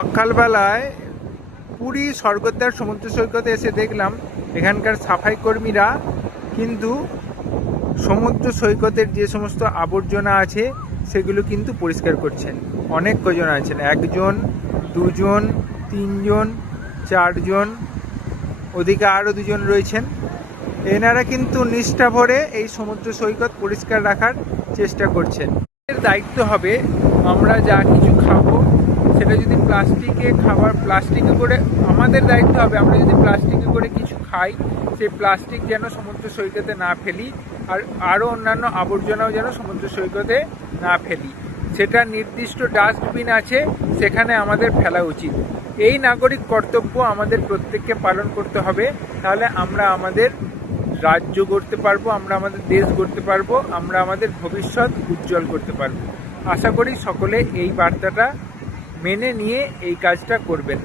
সকালবেলায় পুরী স্বর্গদ্বার সমুদ্র সৈকতে এসে দেখলাম এখানকার সাফাই কর্মীরা কিন্তু সমুদ্র সৈকতের যে সমস্ত আবর্জনা আছে সেগুলো কিন্তু পরিষ্কার করছেন। অনেক কজন আছেন, একজন, দুজন, তিনজন, চারজন, ওদিকে আরও দুজন রয়েছেন। এনারা কিন্তু নিষ্ঠা ভরে এই সমুদ্র সৈকত পরিষ্কার রাখার চেষ্টা করছেন। এর দায়িত্ব হবে আমরা যা কিছু খাবো সেটা যদি প্লাস্টিকে করে, আমাদের দায়িত্ব হবে আমরা যদি প্লাস্টিকে করে কিছু খাই সেই প্লাস্টিক যেন সমুদ্র সৈকতে না ফেলি, আর আরও অন্যান্য আবর্জনাও যেন সমুদ্র সৈকতে না ফেলি। সেটা নির্দিষ্ট ডাস্টবিন আছে, সেখানে আমাদের ফেলা উচিত। এই নাগরিক কর্তব্য আমাদের প্রত্যেককে পালন করতে হবে, তাহলে আমরা আমাদের রাজ্য গড়তে পারবো, আমরা আমাদের দেশ গড়তে পারবো, আমরা আমাদের ভবিষ্যৎ উজ্জ্বল করতে পারবো। আশা করি সকলে এই বার্তাটা মেনে নিয়ে এই কাজটা করবেন।